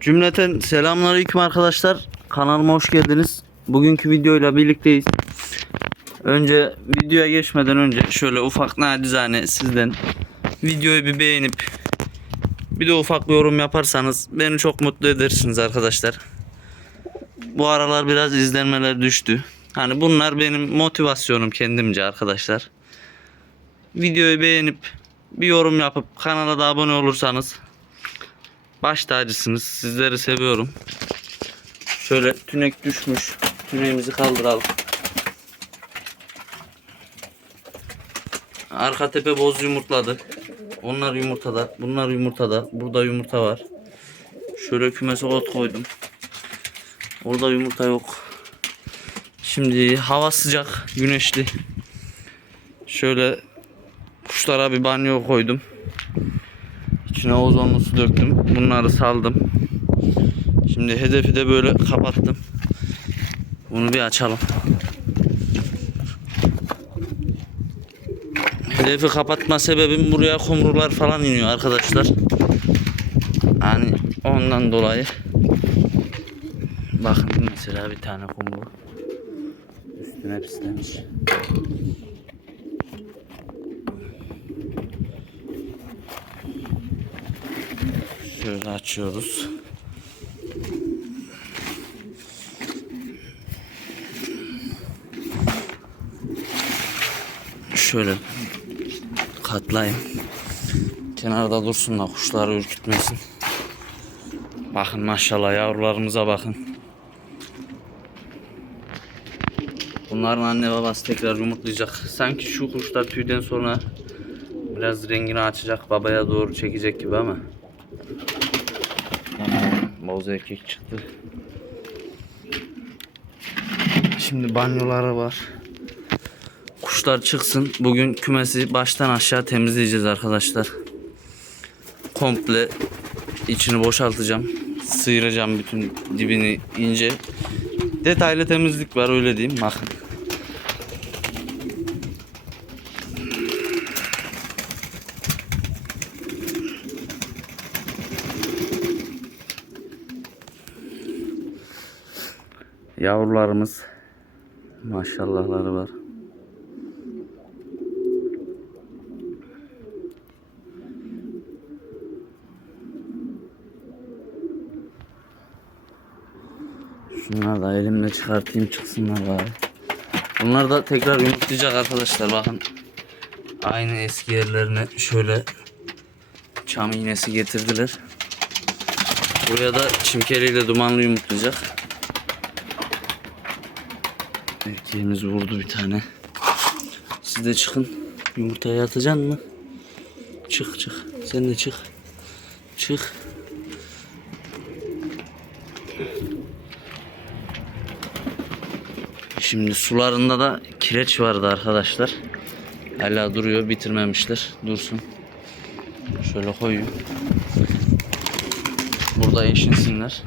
Cümleten selamünaleyküm arkadaşlar. Kanalıma hoş geldiniz. Bugünkü videoyla birlikteyiz. Önce videoya geçmeden önce şöyle ufak nacizane sizden videoyu bir beğenip bir de ufak bir yorum yaparsanız beni çok mutlu edersiniz arkadaşlar. Bu aralar biraz izlenmeler düştü. Hani bunlar benim motivasyonum kendimce arkadaşlar. Videoyu beğenip bir yorum yapıp kanala da abone olursanız baş tacısınız. Sizleri seviyorum. Şöyle tünek düşmüş. Tüneğimizi kaldıralım. Arka tepe boz yumurtladı. Onlar yumurtada. Bunlar yumurtada. Burada yumurta var. Şöyle kümese ot koydum. Orada yumurta yok. Şimdi hava sıcak, güneşli. Şöyle kuşlara bir banyo koydum. İçine ozonlu su döktüm. Bunları saldım. Şimdi hedefi de böyle kapattım. Bunu bir açalım. Hedefi kapatma sebebim buraya kumrular falan iniyor arkadaşlar. Yani ondan dolayı. Bakın mesela bir tane kumru. Üstüne pislemiş. Şöyle açıyoruz. Şöyle katlayayım. Kenarda dursun da kuşları ürkütmesin. Bakın maşallah yavrularımıza bakın. Bunların anne babası tekrar yumurtlayacak. Sanki şu kuşlar tüyden sonra biraz rengini açacak babaya doğru çekecek gibi ama. Boz erkek çıktı. Şimdi banyoları var. Kuşlar çıksın. Bugün kümesi baştan aşağı temizleyeceğiz arkadaşlar. Komple içini boşaltacağım. Sıyıracağım bütün dibini ince. Detaylı temizlik var öyle diyeyim. Bakın. Yavrularımız maşallahları var. Şunları da elimle çıkartayım çıksınlar bari. Bunlar da tekrar yumurtlayacak arkadaşlar bakın. Aynı eski yerlerine şöyle çam iğnesi getirdiler. Buraya da çimkeriyle dumanlı yumurtlayacak. Erkeğimiz vurdu bir tane. Siz de çıkın. Yumurtaya atacaksın mı? Çık çık. Sen de çık. Çık. Şimdi sularında da kireç vardı arkadaşlar. Hala duruyor bitirmemişler. Dursun. Şöyle koyayım. Burada eşinsinler.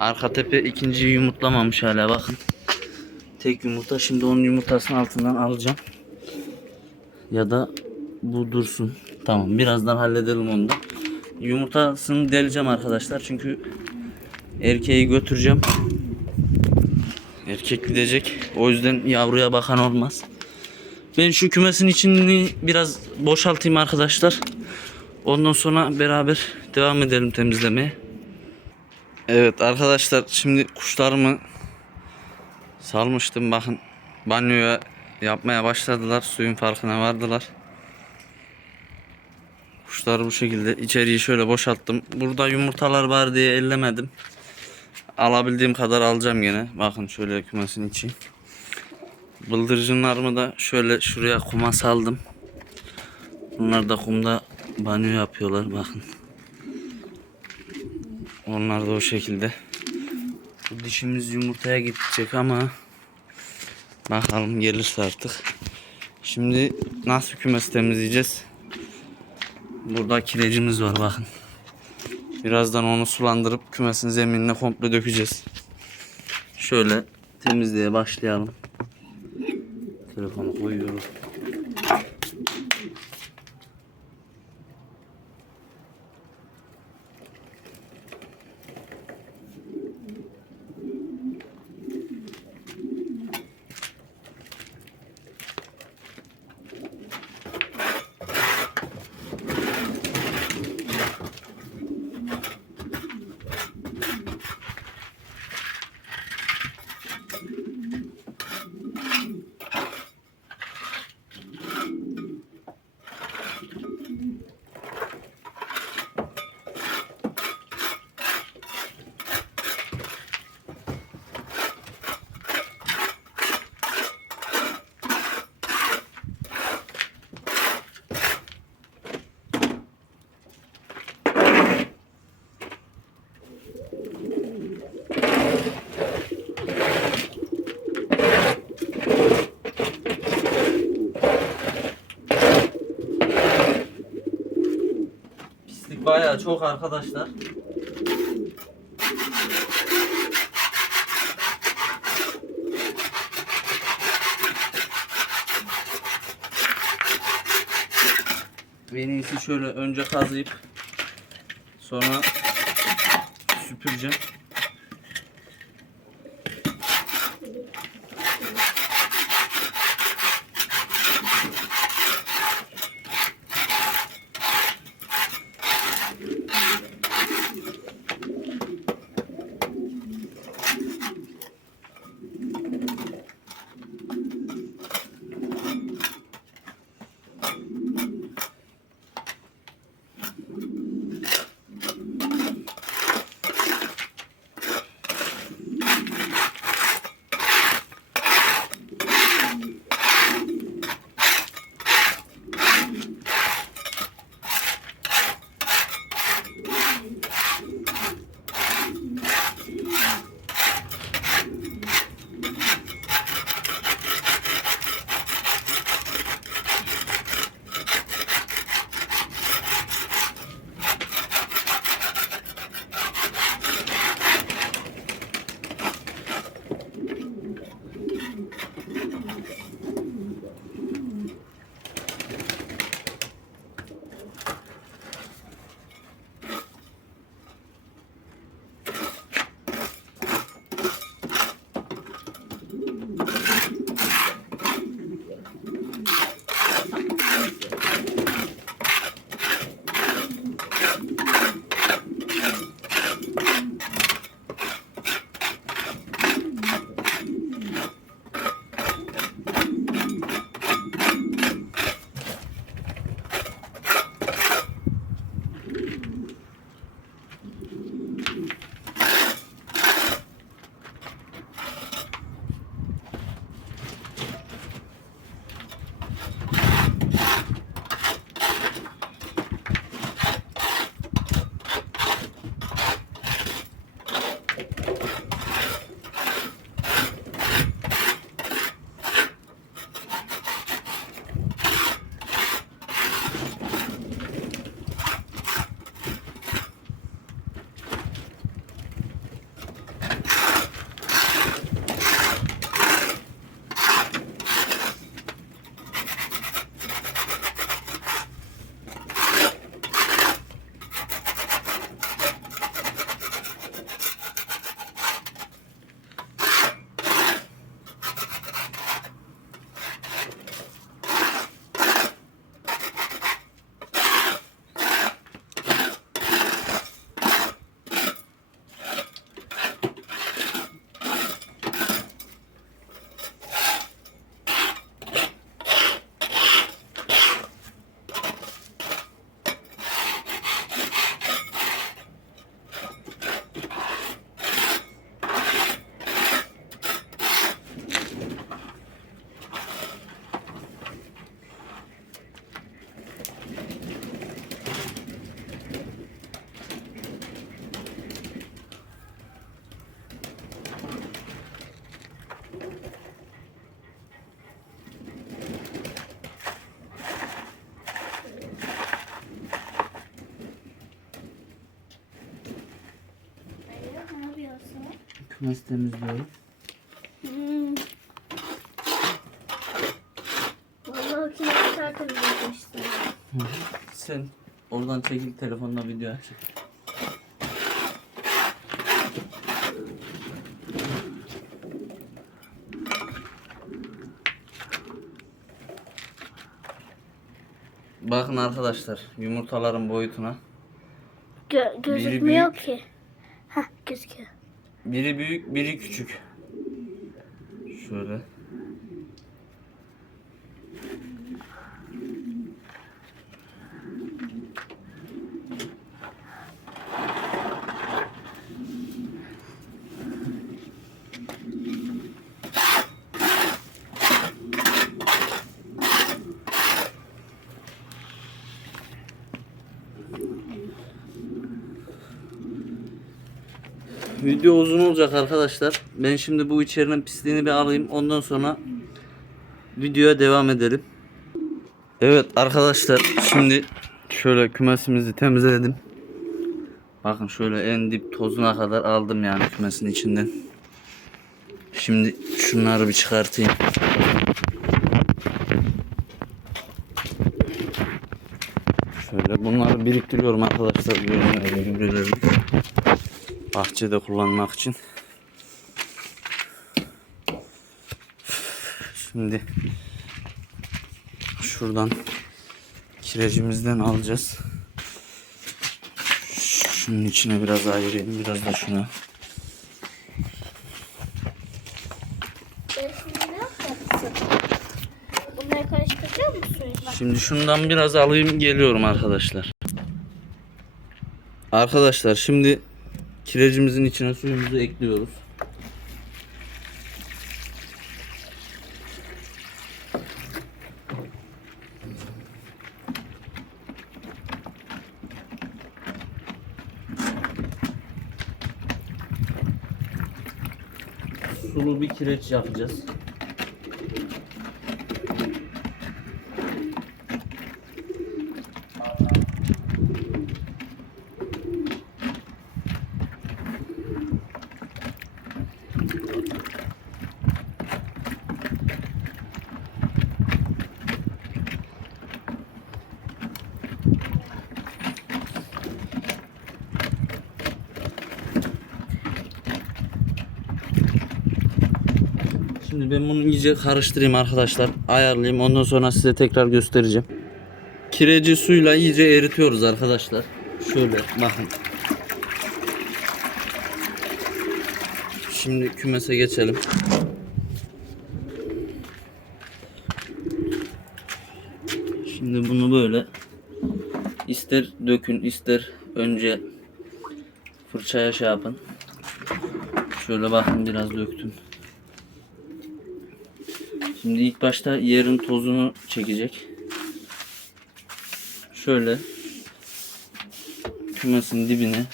Arka tepe ikinci yumurtlamamış hala bakın. Tek yumurta. Şimdi onun yumurtasını altından alacağım. Ya da bu dursun. Tamam birazdan halledelim onu da. Yumurtasını deleceğim arkadaşlar. Çünkü erkeği götüreceğim. Erkek gidecek. O yüzden yavruya bakan olmaz. Ben şu kümesin içini biraz boşaltayım arkadaşlar. Ondan sonra beraber devam edelim temizlemeye. Evet arkadaşlar şimdi kuşlarımı salmıştım bakın. Banyoya yapmaya başladılar. Suyun farkına vardılar. Kuşları bu şekilde içeriği şöyle boşalttım. Burada yumurtalar var diye ellemedim. Alabildiğim kadar alacağım gene. Bakın şöyle kümesin içi. Bıldırcınlarımı da şöyle şuraya kuma saldım. Bunlar da kumda banyo yapıyorlar bakın. Onlar da o şekilde. Bu dişimiz yumurtaya gidecek ama bakalım gelirse artık. Şimdi nasıl kümesi temizleyeceğiz? Burada kirecimiz var bakın. Birazdan onu sulandırıp kümesin zeminine komple dökeceğiz. Şöyle temizliğe başlayalım. Telefonu koyuyoruz. Çok arkadaşlar. En iyisi şöyle önce kazıyıp sonra süpüreceğim. Kümes temizliyorum. Hmm. Vallahi tertemiz yapmışsın. Sen oradan çekil telefonla video aç. Bakın arkadaşlar yumurtaların boyutuna. Gö- gözükmüyor ki. Hah gözüküyor. Biri büyük, biri küçük. Şöyle. Video uzun olacak arkadaşlar. Ben şimdi bu içerinin pisliğini bir alayım. Ondan sonra videoya devam edelim. Evet arkadaşlar şimdi şöyle kümesimizi temizledim. Bakın şöyle en dip tozuna kadar aldım yani kümesin içinden. Şimdi şunları bir çıkartayım. Şöyle bunları biriktiriyorum arkadaşlar. Böyle gübreleri. Bahçede kullanmak için. Şimdi şuradan kirecimizden alacağız. Şunun içine biraz ayırayım. Biraz da şuna. Şimdi şundan biraz alayım geliyorum arkadaşlar. Arkadaşlar şimdi kirecimizin içine suyumuzu ekliyoruz. Sulu bir kireç yapacağız. Şimdi ben bunu iyice karıştırayım arkadaşlar. Ayarlayayım. Ondan sonra size tekrar göstereceğim. Kireci suyla iyice eritiyoruz arkadaşlar. Şöyle bakın. Şimdi kümese geçelim. Şimdi bunu böyle ister dökün ister önce fırçaya şey yapın. Şöyle bakın biraz döktüm. Şimdi ilk başta yerin tozunu çekecek. Şöyle kümesin dibine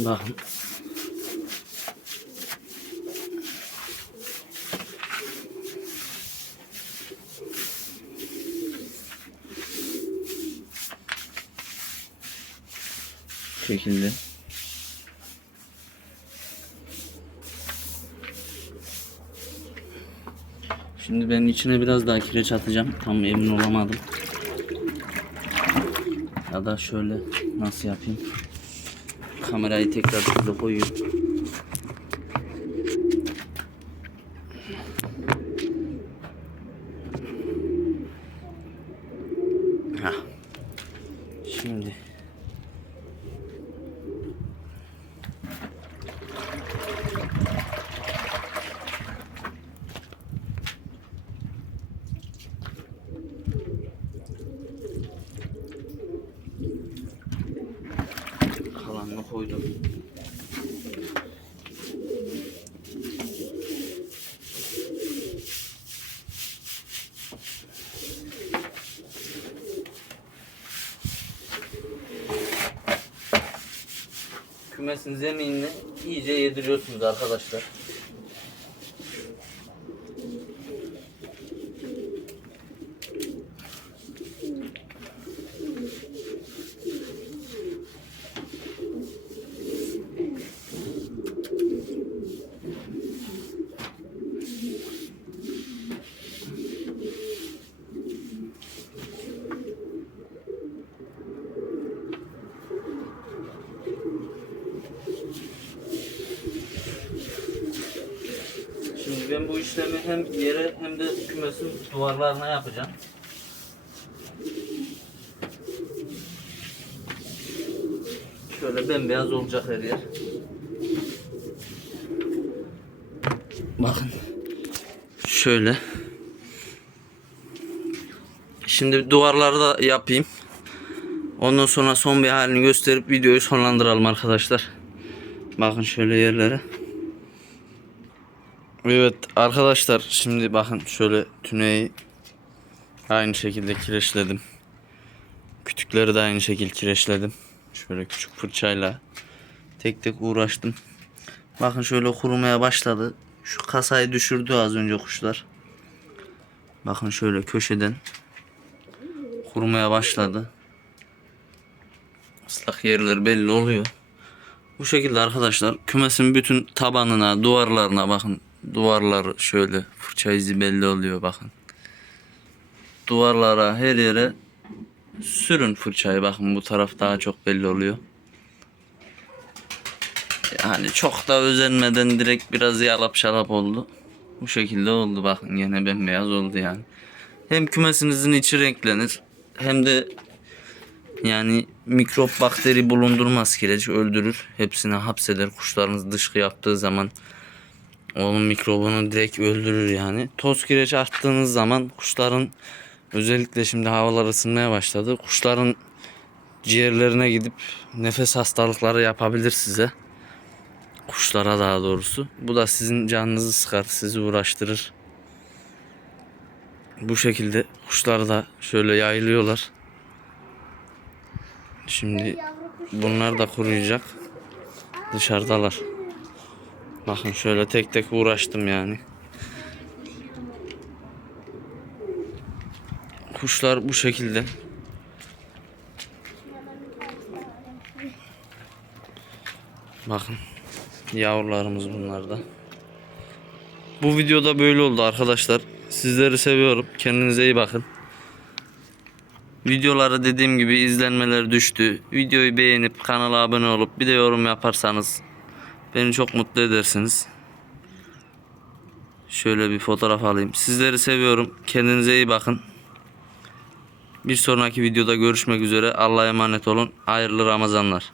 bakın. Şekilde. Şimdi ben içine biraz daha kireç atacağım. Tam emin olamadım. Ya da şöyle nasıl yapayım? Kamerayı tekrar şurada koyayım. Hah. Şimdi kalanını koydum. Kümesin zeminini iyice yediriyorsunuz arkadaşlar. Şimdi ben bu işlemi hem yere hem de kümesin duvarlarına yapacağım. Şöyle bembeyaz olacak her yer. Bakın. Şöyle. Şimdi duvarları da yapayım. Ondan sonra son bir halini gösterip videoyu sonlandıralım arkadaşlar. Bakın şöyle yerlere. Evet arkadaşlar şimdi bakın şöyle tüneyi aynı şekilde kireçledim. Kütükleri de aynı şekilde kireçledim. Şöyle küçük fırçayla tek tek uğraştım. Bakın şöyle kurumaya başladı. Şu kasayı düşürdü az önce kuşlar. Bakın şöyle köşeden kurumaya başladı. ıslak yerler belli oluyor. Bu şekilde arkadaşlar kümesin bütün tabanına, duvarlarına bakın. Duvarlar şöyle fırça izi belli oluyor bakın. Duvarlara her yere sürün fırçayı bakın bu taraf daha çok belli oluyor. Yani çok da özenmeden direkt biraz yalap şalap oldu. Bu şekilde oldu bakın yine bembeyaz oldu yani. Hem kümesinizin içi renklenir hem de yani mikrop bakteri bulundurmaz kireç öldürür. Hepsini hapseder. Kuşlarınız dışkı yaptığı zaman onun mikrobunu direkt öldürür yani. Toz kireç arttığınız zaman kuşların özellikle şimdi havalar ısınmaya başladı. Kuşların ciğerlerine gidip nefes hastalıkları yapabilir size. Kuşlara daha doğrusu. Bu da sizin canınızı sıkar, sizi uğraştırır. Bu şekilde kuşlar da şöyle yayılıyorlar. Şimdi bunlar da kuruyacak. Dışarıdalar. Bakın şöyle tek tek uğraştım yani. Kuşlar bu şekilde. Bakın yavrularımız bunlar da. Bu videoda böyle oldu arkadaşlar. Sizleri seviyorum. Kendinize iyi bakın. Videoları dediğim gibi izlenmeler düştü. Videoyu beğenip kanala abone olup bir de yorum yaparsanız beni çok mutlu edersiniz. Şöyle bir fotoğraf alayım. Sizleri seviyorum. Kendinize iyi bakın. Bir sonraki videoda görüşmek üzere. Allah'a emanet olun. Hayırlı Ramazanlar.